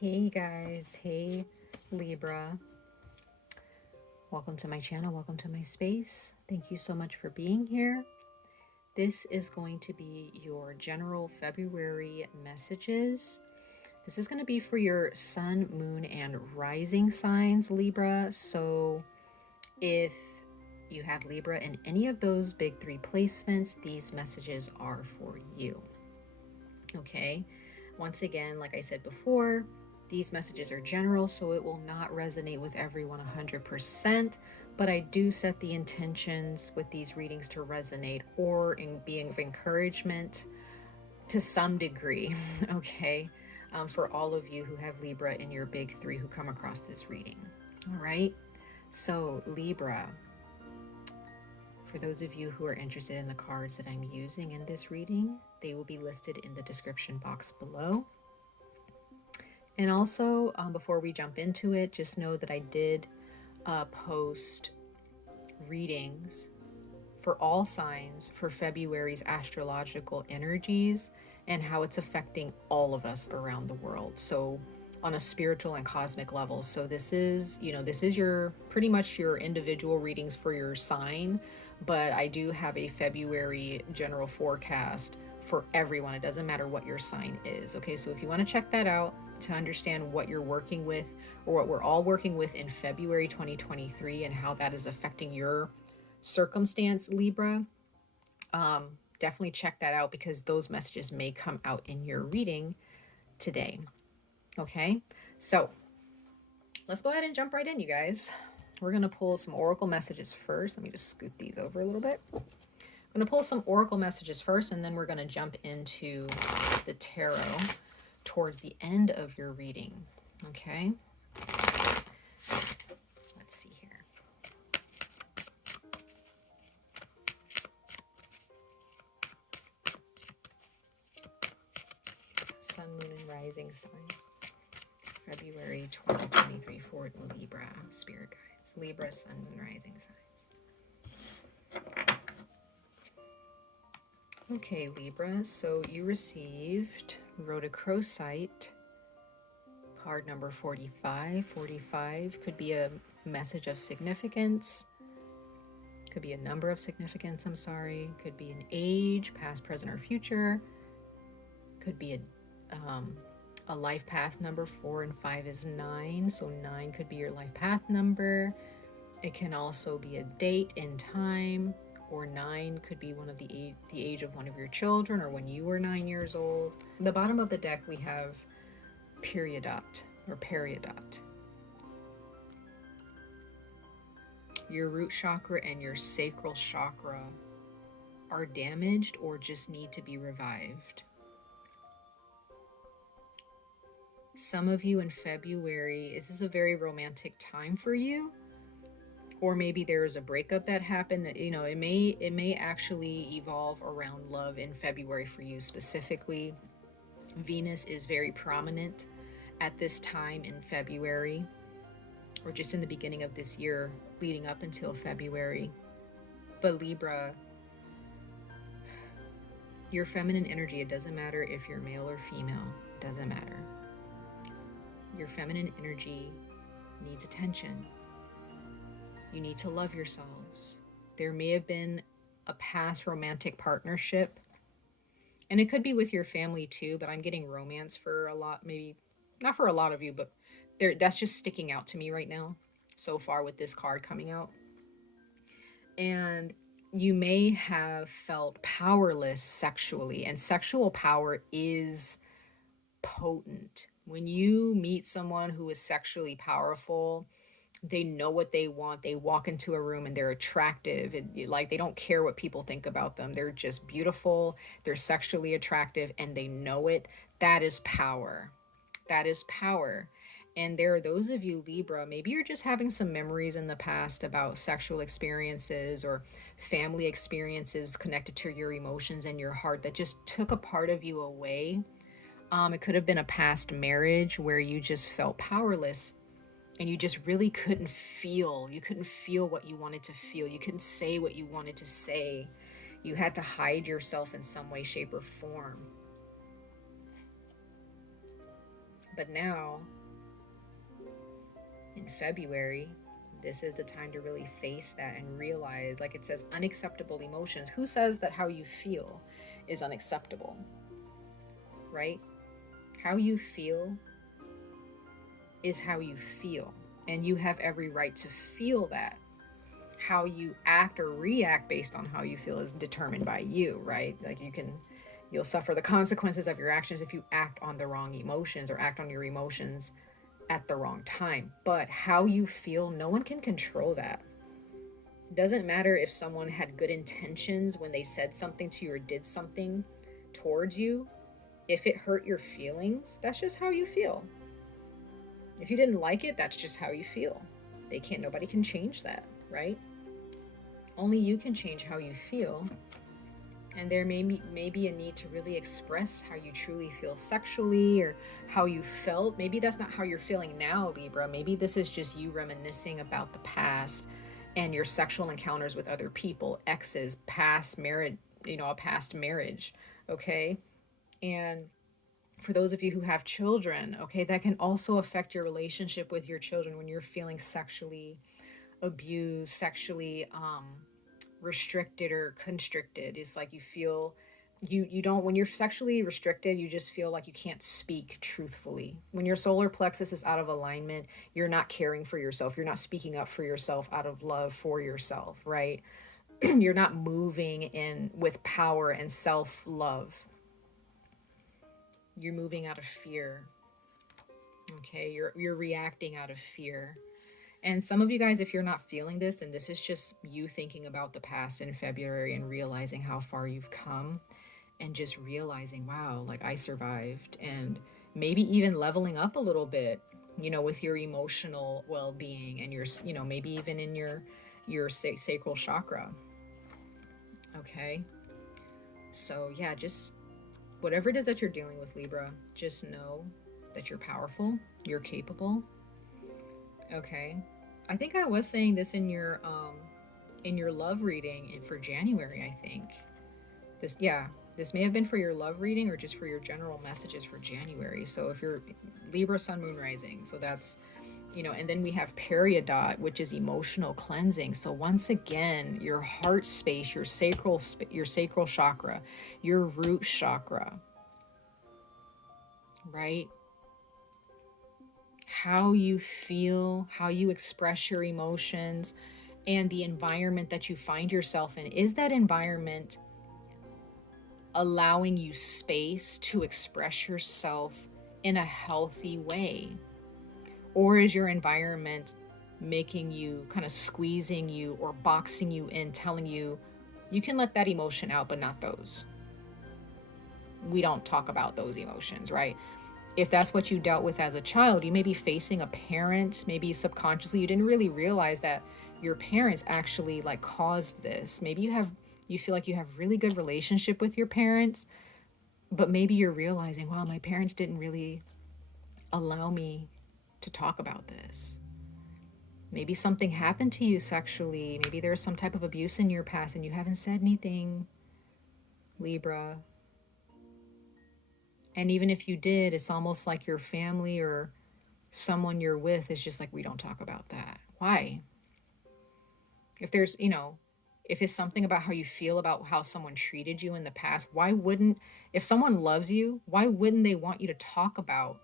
Hey guys, hey Libra. Welcome to my channel, welcome to my space. Thank you so much for being here. This is going to be your general February messages. This is going to be for your sun, moon, and rising signs, Libra. So if you have Libra in any of those big three placements, these messages are for you. Okay, once again, like I said before, these messages are general, so it will not resonate with everyone 100%, but I do set the intentions with these readings to resonate or in being of encouragement to some degree, okay, for all of you who have Libra in your big three who come across this reading. All right, so Libra, for those of you who are interested in the cards that I'm using in this reading, they will be listed in the description box below. And also, before we jump into it, just know that I did post readings for all signs for February's astrological energies and how it's affecting all of us around the world. So on a spiritual and cosmic level. So this is, this is your pretty much your individual readings for your sign, but I do have a February general forecast for everyone. It doesn't matter what your sign is. Okay, so if you want to check that out to understand what you're working with or what we're all working with in February 2023 and how that is affecting your circumstance, Libra, definitely check that out because those messages may come out in your reading today. Okay, so let's go ahead and jump right in, you guys. We're going to pull some oracle messages first. Let me just scoot these over a little bit. I'm going to pull some oracle messages first, and then we're going to jump into the tarot towards the end of your reading. Okay, let's see here. Sun, moon, and rising signs. February 2023 for Libra, spirit guides. Libra, sun, moon, rising signs. Okay, Libra, so you received 𝍊🋼🍊🖼, card number 45. 45 could be a message of significance, could be a number of significance, could be an age, past, present, or future, could be a life path number. 4 and 5 is 9, so 9 could be your life path number. It can also be a date in time, or 9 could be one of the age of one of your children or when you were 9 years old. At the bottom of the deck we have periodot or periodot. Your root chakra and your sacral chakra are damaged or just need to be revived. Some of you in February, this is a very romantic time for you, or maybe there is a breakup that happened. It may actually evolve around love in February for you specifically. Venus is very prominent at this time in February, or just in the beginning of this year leading up until February. But Libra, your feminine energy, it doesn't matter if you're male or female, it doesn't matter. Your feminine energy needs attention. You need to love yourselves. There may have been a past romantic partnership, and it could be with your family too, but I'm getting romance for a lot, maybe not for a lot of you, but that's just sticking out to me right now so far with this card coming out. And you may have felt powerless sexually, and sexual power is potent. When you meet someone who is sexually powerful, they know what they want. They walk into a room and they're attractive. Like, they don't care what people think about them. They're just beautiful. They're sexually attractive and they know it. That is power. That is power. And there are those of you, Libra, maybe you're just having some memories in the past about sexual experiences or family experiences connected to your emotions and your heart that just took a part of you away. It could have been a past marriage where you just felt powerless and you just really couldn't feel. You couldn't feel what you wanted to feel. You couldn't say what you wanted to say. You had to hide yourself in some way, shape, or form. But now, in February, this is the time to really face that and realize, like it says, unacceptable emotions. Who says that how you feel is unacceptable, right? How you feel is how you feel. And you have every right to feel that. How you act or react based on how you feel is determined by you, right? Like you'll suffer the consequences of your actions if you act on the wrong emotions or act on your emotions at the wrong time. But how you feel, no one can control that. It doesn't matter if someone had good intentions when they said something to you or did something towards you. If it hurt your feelings, that's just how you feel. If you didn't like it, that's just how you feel. Nobody can change that, right? Only you can change how you feel. And there may be a need to really express how you truly feel sexually or how you felt. Maybe that's not how you're feeling now, Libra. Maybe this is just you reminiscing about the past and your sexual encounters with other people, exes, past marriage, a past marriage, okay? And for those of you who have children, okay, that can also affect your relationship with your children when you're feeling sexually abused, sexually restricted or constricted. It's like you feel you don't, when you're sexually restricted, you just feel like you can't speak truthfully. When your solar plexus is out of alignment, you're not caring for yourself. You're not speaking up for yourself out of love for yourself, right? You're not moving in with power and self-love. You're moving out of fear. Okay, you're reacting out of fear. And some of you guys, if you're not feeling this, then this is just you thinking about the past in February and realizing how far you've come and just realizing, wow, like I survived, and maybe even leveling up a little bit, with your emotional well-being and your, maybe even in your sacral chakra. Okay. So yeah, just whatever it is that you're dealing with, Libra, just know that you're powerful, you're capable. Okay. I think I was saying this in your love reading for January, I think. This may have been for your love reading or just for your general messages for January. So if you're Libra, Sun, Moon, Rising, so that's, and then we have Periodot, which is emotional cleansing. So once again, your heart space, your sacral chakra, your root chakra, right? How you feel, how you express your emotions, and the environment that you find yourself in. Is that environment allowing you space to express yourself in a healthy way? Or is your environment making you, kind of squeezing you or boxing you in, telling you, you can let that emotion out, but not those? We don't talk about those emotions, right? If that's what you dealt with as a child, you may be facing a parent, maybe subconsciously, you didn't really realize that your parents actually like caused this. Maybe you feel like you have really good relationship with your parents, but maybe you're realizing, wow, my parents didn't really allow me to talk about this. Maybe something happened to you sexually. Maybe there's some type of abuse in your past and you haven't said anything, Libra. And even if you did, it's almost like your family or someone you're with is just like, we don't talk about that. Why? If there's, if it's something about how you feel about how someone treated you in the past, if someone loves you, why wouldn't they want you to talk about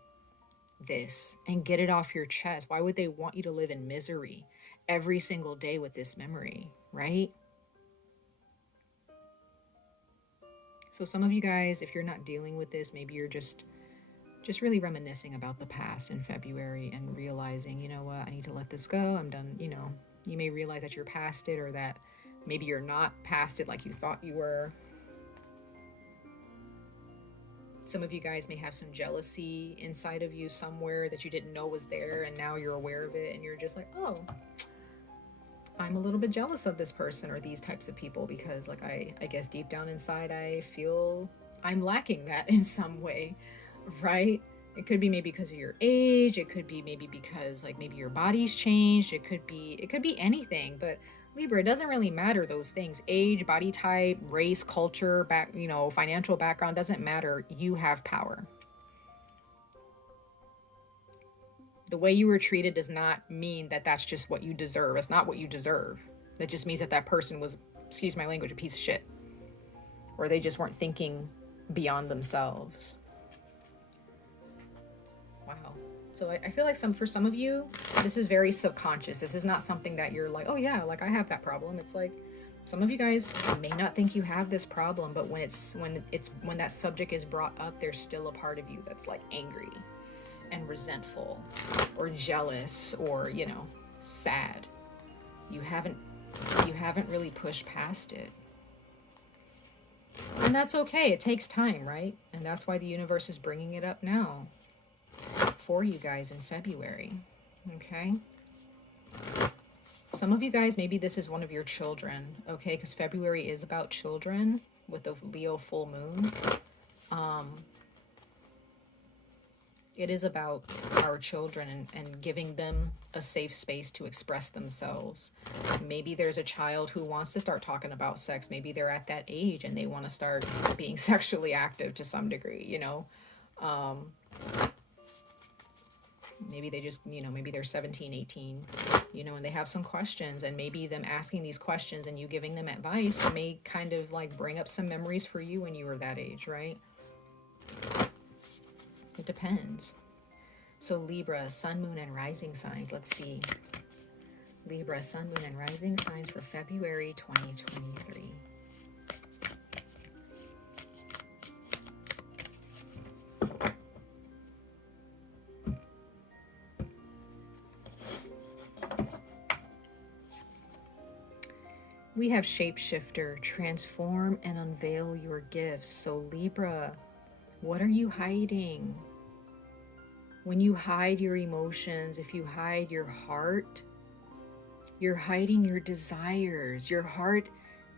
this and get it off your chest? Why would they want you to live in misery every single day with this memory, right? So some of you guys, if you're not dealing with this, maybe you're just really reminiscing about the past in February and realizing, you know what, I need to let this go. I'm done. You may realize that you're past it, or that maybe you're not past it like you thought you were. Some of you guys may have some jealousy inside of you somewhere that you didn't know was there, and now you're aware of it and you're just like, oh, I'm a little bit jealous of this person or these types of people because like I guess deep down inside I feel I'm lacking that in some way, right? It could be maybe because of your age, it could be maybe because like maybe your body's changed, it could be anything. But Libra, it doesn't really matter those things. Age, body type, race, culture, financial background, doesn't matter. You have power. The way you were treated does not mean that that's just what you deserve. It's not what you deserve. That just means that that person was, excuse my language, a piece of shit. Or they just weren't thinking beyond themselves. Wow. So I feel like for some of you, this is very subconscious. This is not something that you're like, oh yeah, like I have that problem. It's like some of you guys may not think you have this problem, but when that subject is brought up, there's still a part of you that's like angry and resentful or jealous or, you know, sad. You haven't really pushed past it. And that's okay. It takes time, right? And that's why the universe is bringing it up now for you guys in February. Okay? Some of you guys, maybe this is one of your children, okay? Because February is about children with the Leo full moon. It is about our children and giving them a safe space to express themselves. Maybe there's a child who wants to start talking about sex. Maybe they're at that age and they want to start being sexually active to some degree, you know. Maybe they just, you know, maybe they're 17, 18, you know, and they have some questions, and maybe them asking these questions and you giving them advice may kind of like bring up some memories for you when you were that age, right? It depends. So Libra, sun, moon, and rising signs. Let's see. Libra, sun, moon, and rising signs for February 2023. We have shapeshifter, transform and unveil your gifts. So Libra, what are you hiding? When you hide your emotions, if you hide your heart, you're hiding your desires. Your heart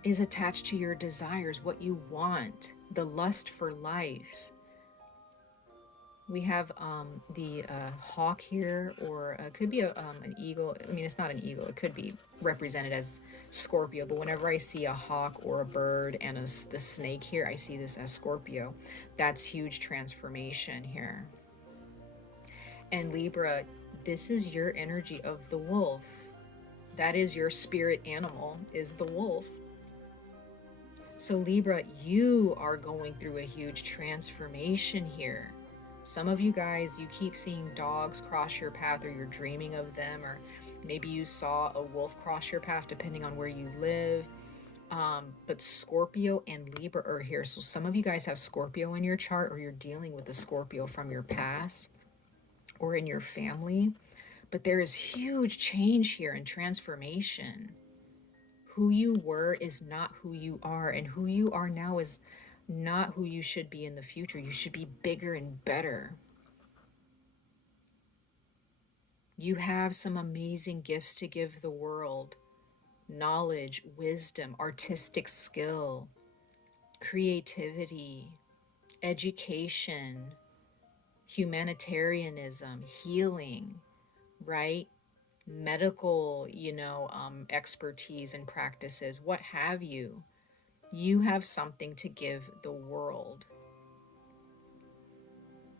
is attached to your desires, what you want, the lust for life. We have the hawk here, or it could be an eagle. I mean, it's not an eagle. It could be represented as Scorpio. But whenever I see a hawk or a bird and the snake here, I see this as Scorpio. That's huge transformation here. And Libra, this is your energy of the wolf. That is your spirit animal, is the wolf. So Libra, you are going through a huge transformation here. Some of you guys, you keep seeing dogs cross your path, or you're dreaming of them, or maybe you saw a wolf cross your path depending on where you live. But Scorpio and Libra are here. So some of you guys have Scorpio in your chart, or you're dealing with a Scorpio from your past or in your family. But there is huge change here and transformation. Who you were is not who you are, and who you are now is not who you should be in the future. You should be bigger and better. You have some amazing gifts to give the world. Knowledge, wisdom, artistic skill, creativity, education, humanitarianism, healing, right? Medical, expertise and practices, what have you. You have something to give the world,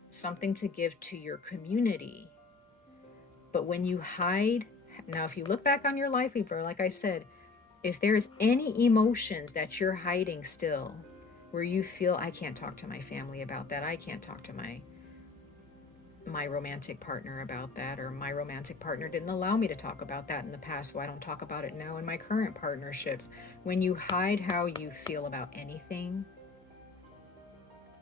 something to give to your community. But when you hide, now if you look back on your life, Libra, like I said, if there's any emotions that you're hiding still, where you feel, I can't talk to my family about that, I can't talk to my romantic partner about that, or my romantic partner didn't allow me to talk about that in the past, so I don't talk about it now in my current partnerships. When you hide how you feel about anything,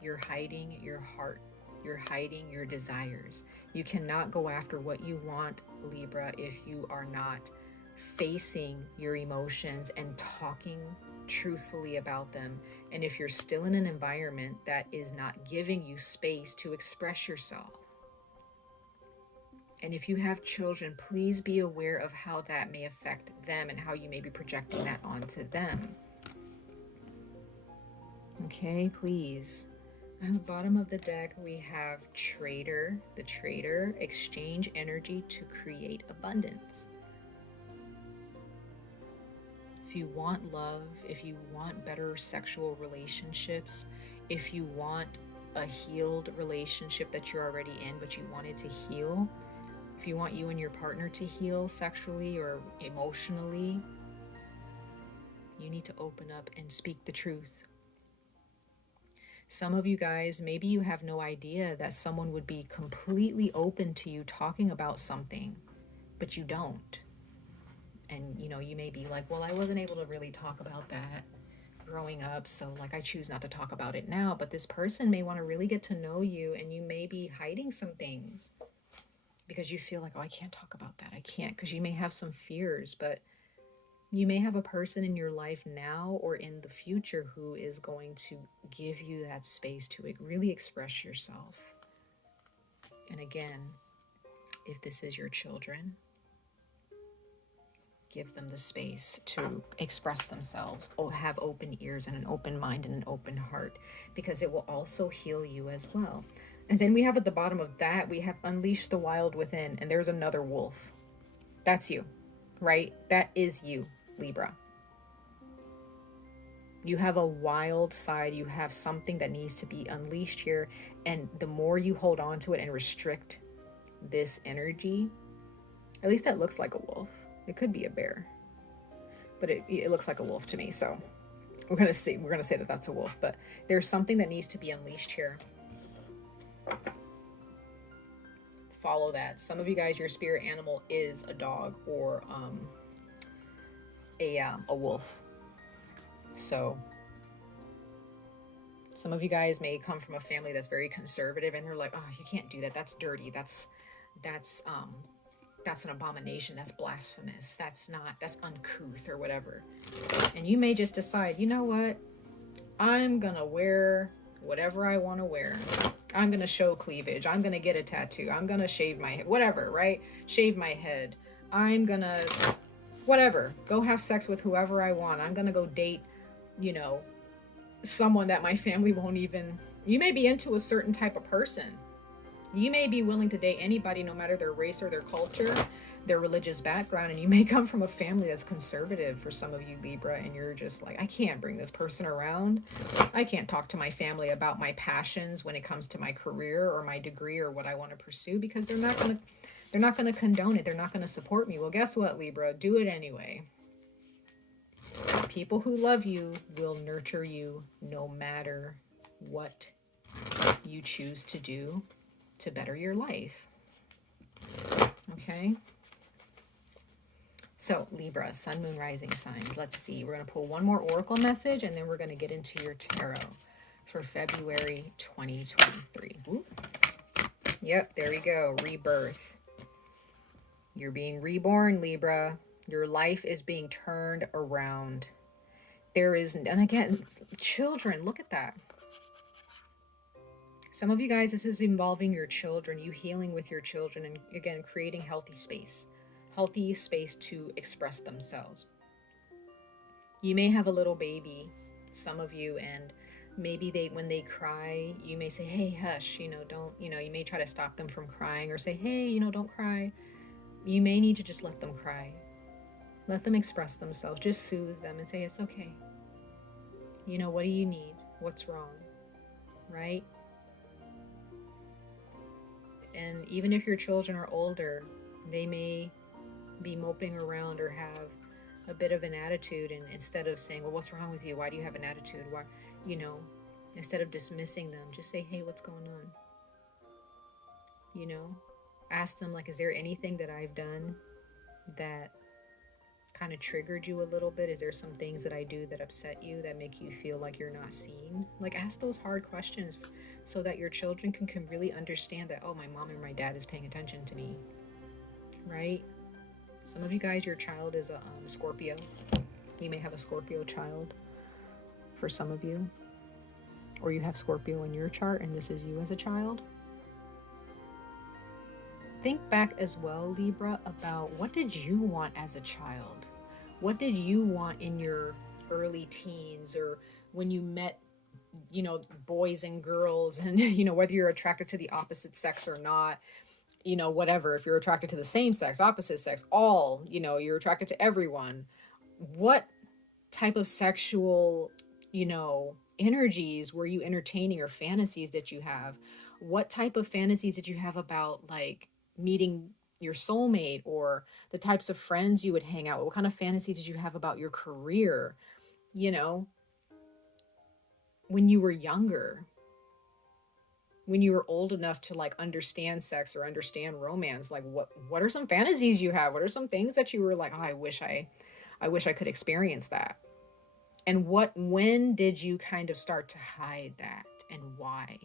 you're hiding your heart, you're hiding your desires. You cannot go after what you want, Libra, if you are not facing your emotions and talking truthfully about them, and if you're still in an environment that is not giving you space to express yourself. And if you have children, please be aware of how that may affect them and how you may be projecting that onto them. Okay, please. At the bottom of the deck, we have Trader. The Trader, exchange energy to create abundance. If you want love, if you want better sexual relationships, if you want a healed relationship that you're already in but you wanted to heal, if you want you and your partner to heal sexually or emotionally, you need to open up and speak the truth. Some of you guys, maybe you have no idea that someone would be completely open to you talking about something, but you don't. And, you know, you may be like, well, I wasn't able to really talk about that growing up, so like I choose not to talk about it now. But this person may want to really get to know you, and you may be hiding some things because you feel like, oh, I can't talk about that. I can't, because you may have some fears, but you may have a person in your life now or in the future who is going to give you that space to really express yourself. And again, if this is your children, give them the space to express themselves, or have open ears and an open mind and an open heart, because it will also heal you as well. And then we have at the bottom of that, we have unleash the wild within, and there's another wolf. That's you, right? That is you, Libra. You have a wild side. You have something that needs to be unleashed here. And the more you hold on to it and restrict this energy, at least that looks like a wolf. It could be a bear, but it looks like a wolf to me. So we're gonna say that that's a wolf. But there's something that needs to be unleashed here. Follow that. Some of you guys, your spirit animal is a dog or a wolf. So some of you guys may come from a family that's very conservative, and they're like, oh, you can't do that. That's dirty. That's an abomination. That's blasphemous. That's uncouth or whatever. And you may just decide, you know what? I'm gonna wear whatever I want to wear. I'm gonna show cleavage. I'm gonna get a tattoo. I'm gonna shave my head, whatever, right? Shave my head. I'm gonna, whatever, go have sex with whoever I want. I'm gonna go date, you know, someone that my family won't even, you may be into a certain type of person. You may be willing to date anybody, no matter their race or their culture, their religious background, and you may come from a family that's conservative for some of you, Libra, and you're just like, I can't bring this person around. I can't talk to my family about my passions when it comes to my career or my degree or what I want to pursue, because they're not going to condone it. They're not going to support me. Well, guess what, Libra? Do it anyway. People who love you will nurture you no matter what you choose to do to better your life. Okay? So, Libra, sun, moon, rising signs. Let's see. We're going to pull one more oracle message, and then we're going to get into your tarot for February 2023. Ooh. Yep, there we go. Rebirth. You're being reborn, Libra. Your life is being turned around. There is, and again, children, look at that. Some of you guys, this is involving your children, you healing with your children, and again, creating healthy space to express themselves. You may have a little baby, some of you, and maybe when they cry, you may say, hey, hush, don't, you may try to stop them from crying, or say, hey, don't cry. You may need to just let them cry. Let them express themselves. Just soothe them and say, it's okay. What do you need? What's wrong? Right? And even if your children are older, they may be moping around or have a bit of an attitude. And instead of saying, well, what's wrong with you? Why do you have an attitude? Why, instead of dismissing them, just say, hey, what's going on? Ask them, like, is there anything that I've done that kind of triggered you a little bit? Is there some things that I do that upset you, that make you feel like you're not seen? Like, ask those hard questions so that your children can really understand that, oh, my mom or my dad is paying attention to me, right? Some of you guys, your child is a Scorpio. You may have a Scorpio child for some of you, or you have Scorpio in your chart and this is you as a child. Think back as well, Libra, about what did you want as a child? What did you want in your early teens, or when you met, boys and girls, and, whether you're attracted to the opposite sex or not, whatever, if you're attracted to the same sex, opposite sex, all, you're attracted to everyone. What type of sexual, energies were you entertaining, or fantasies did you have? What type of fantasies did you have about, like, meeting your soulmate, or the types of friends you would hang out with. What kind of fantasies did you have about your career? You know, when you were younger, when you were old enough to like understand sex or understand romance, like what are some fantasies you have? What are some things that you were like, oh, I wish I could experience that? And when did you kind of start to hide that, and why?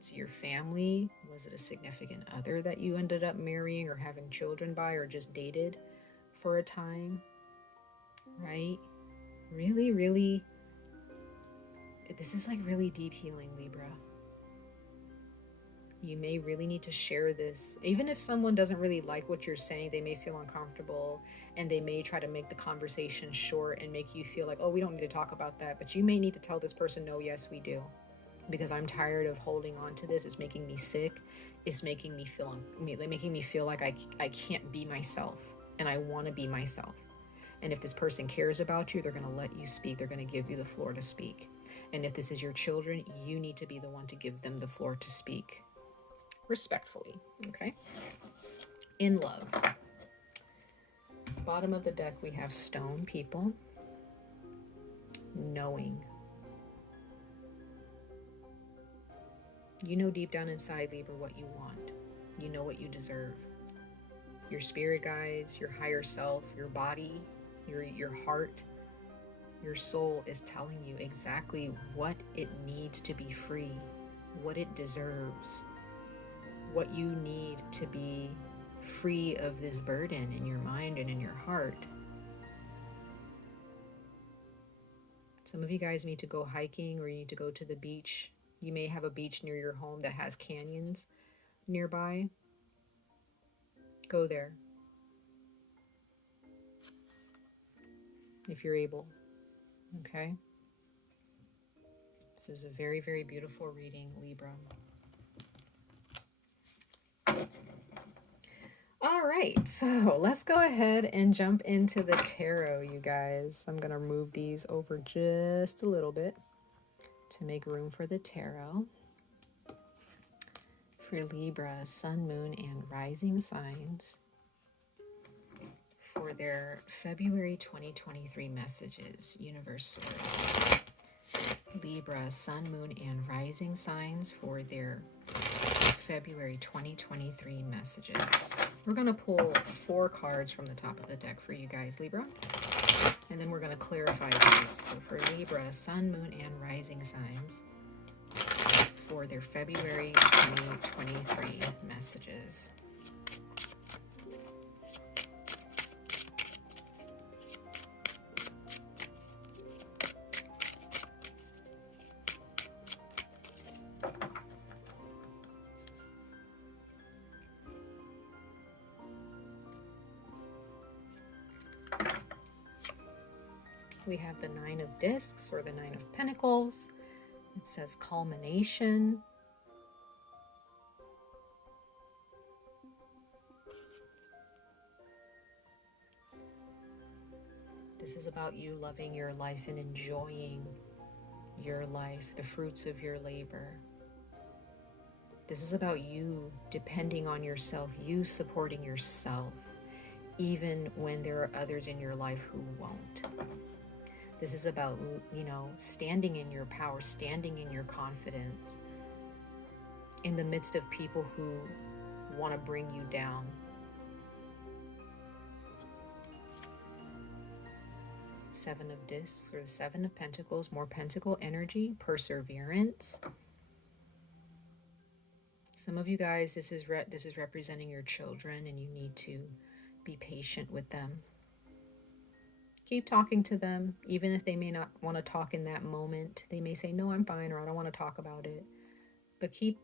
So your family, was it a significant other that you ended up marrying or having children by, or just dated for a time? Right? Really, really, this is like really deep healing, Libra. You may really need to share this. Even if someone doesn't really like what you're saying, they may feel uncomfortable, and they may try to make the conversation short and make you feel like, oh, we don't need to talk about that. But you may need to tell this person, no, yes, we do. Because I'm tired of holding on to this. It's making me sick. It's making me feel like I can't be myself, and I want to be myself. And if this person cares about you, they're going to let you speak. They're going to give you the floor to speak. And if this is your children, you need to be the one to give them the floor to speak respectfully. Okay? In love. Bottom of the deck, we have stone people. Knowing. You know deep down inside, Libra, what you want. You know what you deserve. Your spirit guides, your higher self, your body, your heart, your soul is telling you exactly what it needs to be free, what it deserves, what you need to be free of this burden in your mind and in your heart. Some of you guys need to go hiking, or you need to go to the beach. You may have a beach near your home that has canyons nearby. Go there if you're able. Okay? This is a very, very beautiful reading, Libra. All right, so let's go ahead and jump into the tarot, you guys. I'm going to move these over just a little bit to make room for the tarot. For Libra, Sun, Moon, and Rising signs for their February 2023 messages, Universe Source. Libra, Sun, Moon, and Rising signs for their February 2023 messages. We're going to pull 4 cards from the top of the deck for you guys, Libra. And then we're going to clarify these. So for Libra, Sun, Moon, and Rising signs for their February 2023 messages. We have the 9 of Discs, or the 9 of Pentacles. It says culmination. This is about you loving your life and enjoying your life, the fruits of your labor. This is about you depending on yourself, you supporting yourself, even when there are others in your life who won't. This is about, standing in your power, standing in your confidence in the midst of people who want to bring you down. Seven of Discs, or the 7 of Pentacles, more pentacle energy, perseverance. Some of you guys, this is representing your children, and you need to be patient with them. Keep talking to them, even if they may not want to talk in that moment. They may say, no, I'm fine, or I don't want to talk about it. But keep,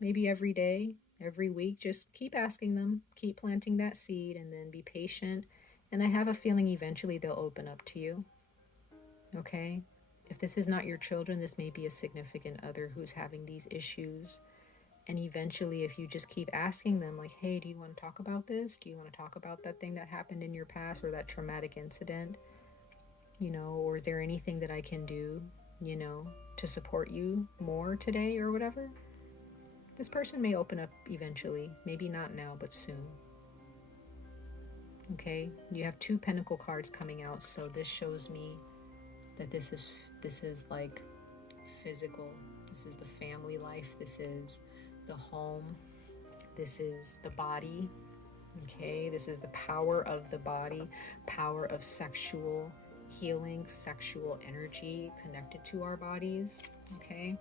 maybe every day, every week, just keep asking them, keep planting that seed, and then be patient. And I have a feeling eventually they'll open up to you. Okay? If this is not your children, this may be a significant other who's having these issues. And eventually, if you just keep asking them, like, hey, do you want to talk about this? Do you want to talk about that thing that happened in your past, or that traumatic incident? Or is there anything that I can do, to support you more today or whatever? This person may open up eventually, maybe not now, but soon. Okay, you have 2 Pentacle cards coming out, so this shows me that this is like physical. This is the family life. This is the home. This is the body. Okay, this is the power of the body, power of sexual healing, sexual energy connected to our bodies. Okay,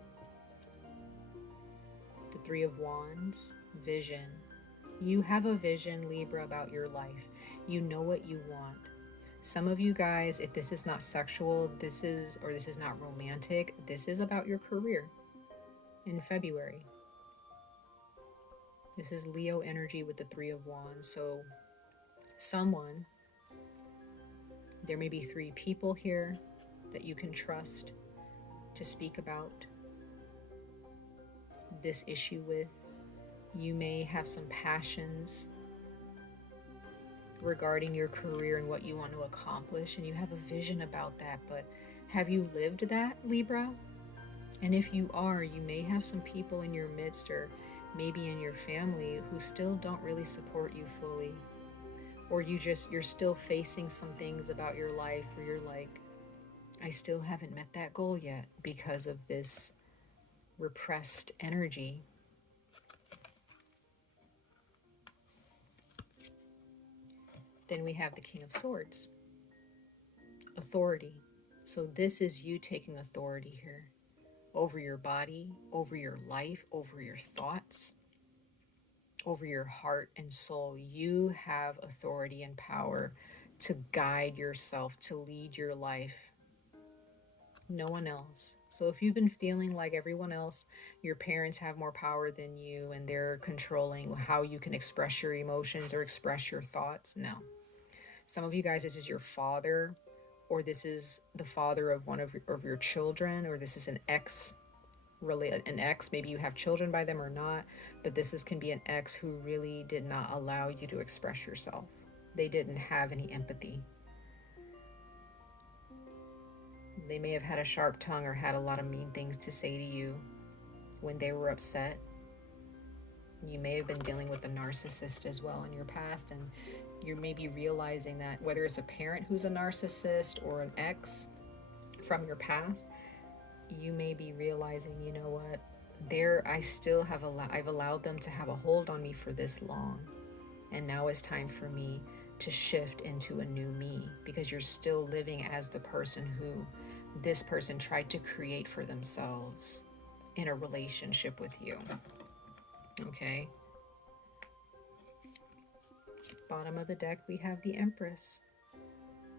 the 3 of Wands, vision. You have a vision, Libra, about your life. You know what you want. Some of you guys, if this is not sexual, this is not romantic, this is about your career in February. This is Leo energy with the 3 of Wands. So someone, there may be 3 people here that you can trust to speak about this issue with. You may have some passions regarding your career and what you want to accomplish, and you have a vision about that, but have you lived that, Libra? And if you are, you may have some people in your midst or maybe in your family who still don't really support you fully, or you're still facing some things about your life where you're like, I still haven't met that goal yet because of this repressed energy. Then we have the King of Swords, authority. So this is you taking authority here over your body, over your life, over your thoughts, over your heart and soul. You have authority and power to guide yourself, to lead your life. No one else. So if you've been feeling like everyone else, your parents have more power than you and they're controlling how you can express your emotions or express your thoughts, no. Some of you guys, this is your father, or this is the father of one of your children, or this is an ex, maybe you have children by them or not, but can be an ex who really did not allow you to express yourself. They didn't have any empathy. They may have had a sharp tongue or had a lot of mean things to say to you when they were upset. You may have been dealing with a narcissist as well in your past, and you're maybe realizing that whether it's a parent who's a narcissist or an ex from your past, you may be realizing, you know what, I've allowed them to have a hold on me for this long, and now it's time for me to shift into a new me, because you're still living as the person who this person tried to create for themselves in a relationship with you. Okay. Bottom of the deck, we have the Empress.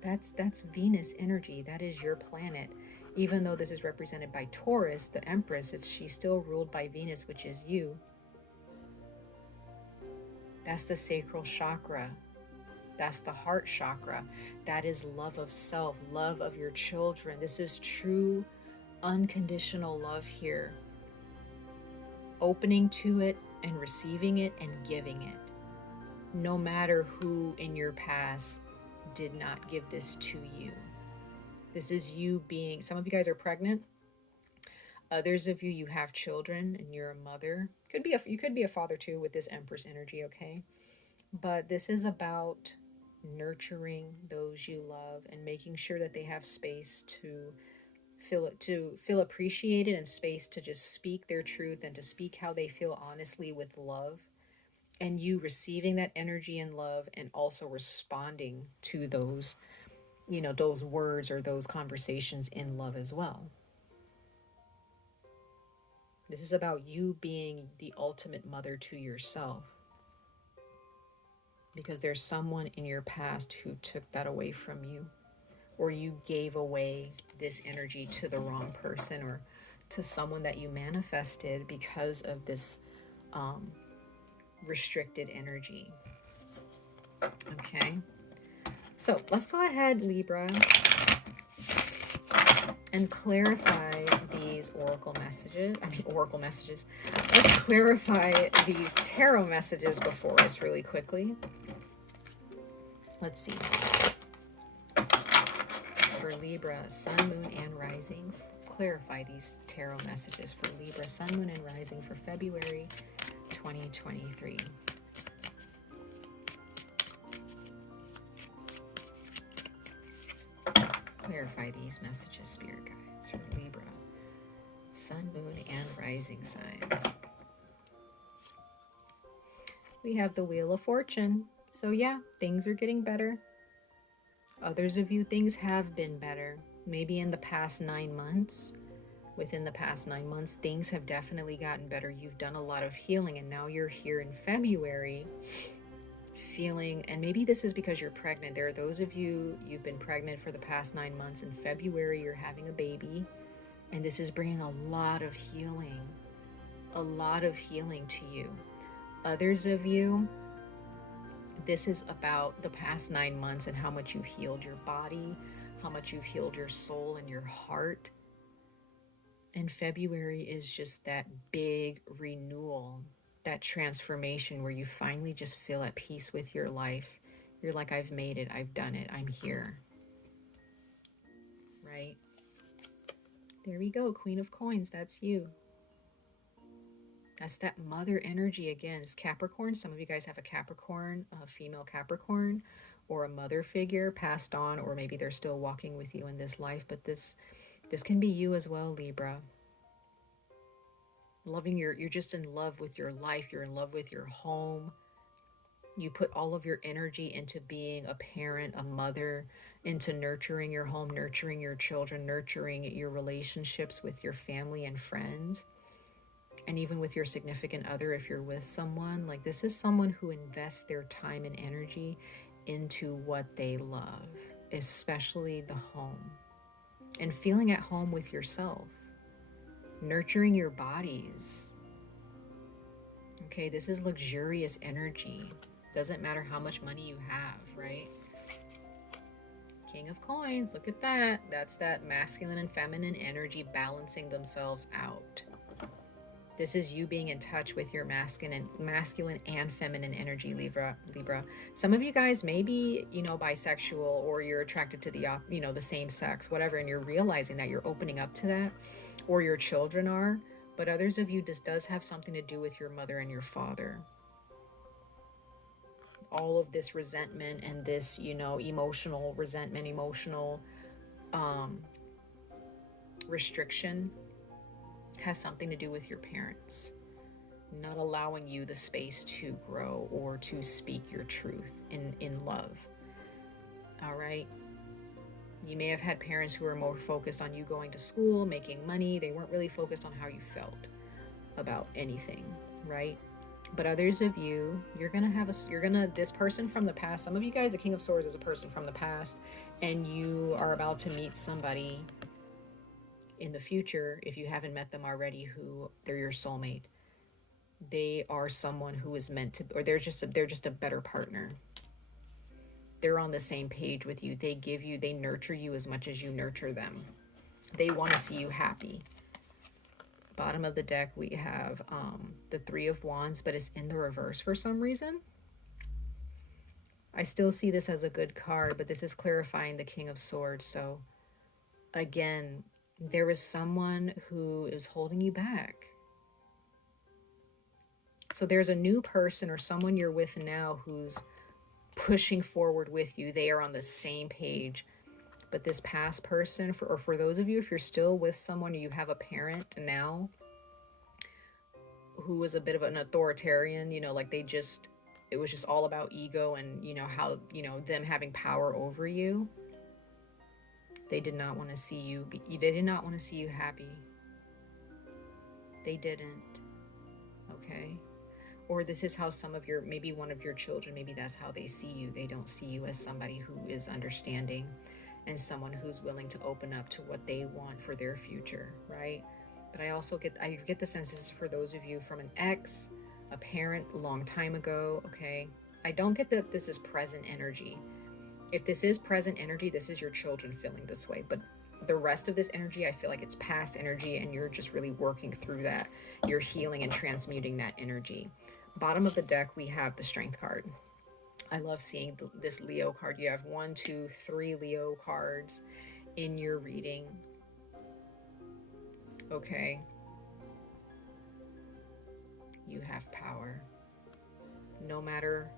That's Venus energy. That is your planet. Even though this is represented by Taurus, the Empress, she's still ruled by Venus, which is you. That's the sacral chakra. That's the heart chakra. That is love of self, love of your children. This is true, unconditional love here. Opening to it and receiving it and giving it. No matter who in your past did not give this to you. This is you being, some of you guys are pregnant. Others of you have children and you're a mother. You could be a father too with this Empress energy, okay? But this is about nurturing those you love and making sure that they have space to feel appreciated and space to just speak their truth and to speak how they feel honestly with love. And you receiving that energy and love and also responding to those, those words or those conversations in love as well. This is about you being the ultimate mother to yourself. Because there's someone in your past who took that away from you, or you gave away this energy to the wrong person or to someone that you manifested because of this restricted energy. Okay, so let's go ahead, Libra, and clarify these oracle messages. Let's clarify these tarot messages before us really quickly. Let's see. For Libra, Sun, Moon, and Rising. Clarify these tarot messages for Libra, Sun, Moon, and Rising for February 2023. Clarify these messages, Spirit Guides, for Libra, Sun, Moon, and Rising signs. We have the Wheel of Fortune. So yeah, things are getting better. Others of you, things have been better. Maybe in the past 9 months. Within the past 9 months, things have definitely gotten better. You've done a lot of healing, and now you're here in February feeling, and maybe this is because you're pregnant. There are those of you, you've been pregnant for the past 9 months. In February, you're having a baby, and this is bringing a lot of healing to you. Others of you, this is about the past 9 months and how much you've healed your body, how much you've healed your soul and your heart. And February is just that big renewal, that transformation where you finally just feel at peace with your life. You're like, I've made it, I've done it, I'm here. Right? There we go, Queen of Coins, that's you. That's that mother energy again. It's Capricorn. Some of you guys have a Capricorn, a female Capricorn, or a mother figure passed on, or maybe they're still walking with you in this life. But this can be you as well, Libra. You're just in love with your life. You're in love with your home. You put all of your energy into being a parent, a mother, into nurturing your home, nurturing your children, nurturing your relationships with your family and friends. And even with your significant other, if you're with someone, like this is someone who invests their time and energy into what they love, especially the home, and feeling at home with yourself, nurturing your bodies. Okay, this is luxurious energy. Doesn't matter how much money you have, right? King of Coins, look at that. That's that masculine and feminine energy balancing themselves out. This is you being in touch with your masculine and feminine energy, Libra. Some of you guys may be, bisexual, or you're attracted to the same sex, whatever, and you're realizing that you're opening up to that, or your children are. But others of you, this does have something to do with your mother and your father. All of this resentment and this, emotional resentment, emotional restriction has something to do with your parents not allowing you the space to grow or to speak your truth in love. All right. You may have had parents who were more focused on you going to school, making money. They weren't really focused on how you felt about anything, right? But others of you, this person from the past, some of you guys, the King of Swords is a person from the past, and you are about to meet somebody in the future, if you haven't met them already, who they're your soulmate. They are someone who is meant to, or they're just a better partner. They're on the same page with you. They nurture you as much as you nurture them. They want to see you happy. Bottom of the deck, we have the Three of Wands, but it's in the reverse for some reason. I still see this as a good card, but this is clarifying the King of Swords. So again, there is someone who is holding you back. So there's a new person or someone you're with now who's pushing forward with you. They are on the same page. But this past person, for those of you, if you're still with someone or you have a parent now who was a bit of an authoritarian, like it was just all about ego and, how, them having power over you. They did not want to see you. They did not want to see you happy. They didn't. Okay. Or this is how maybe one of your children, maybe that's how they see you. They don't see you as somebody who is understanding and someone who's willing to open up to what they want for their future, right? But I also get the sense this is for those of you from an ex, a parent a long time ago, okay? I don't get that this is present energy. If this is present energy, this is your children feeling this way. But the rest of this energy, I feel like it's past energy and you're just really working through that. You're healing and transmuting that energy. Bottom of the deck, we have the Strength card. I love seeing this Leo card. You have 1, 2, 3 Leo cards in your reading. Okay. you have power. No matter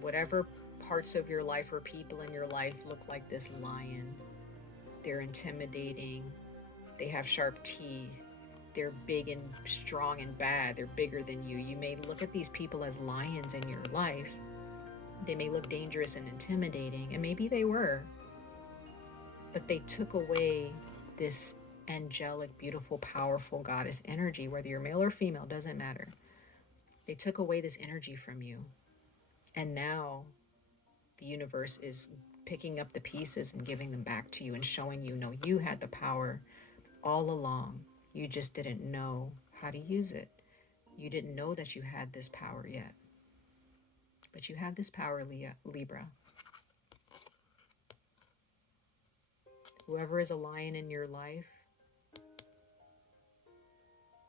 whatever parts of your life or people in your life look like this lion. They're intimidating. They have sharp teeth. They're big and strong and bad. They're bigger than you. You may look at these people as lions in your life. They may look dangerous and intimidating, and maybe they were. But they took away this angelic, beautiful, powerful goddess energy, whether you're male or female, doesn't matter. They took away this energy from you. And now the universe is picking up the pieces and giving them back to you and showing you, no, you had the power all along. You just didn't know how to use it. You didn't know that you had this power yet. But you have this power, Libra. Whoever is a lion in your life,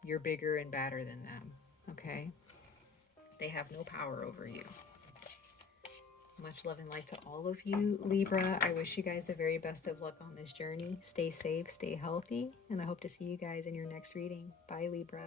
you're bigger and badder than them, okay? They have no power over you. Much love and light to all of you, Libra. I wish you guys the very best of luck on this journey. Stay safe, stay healthy, and I hope to see you guys in your next reading. Bye, Libra.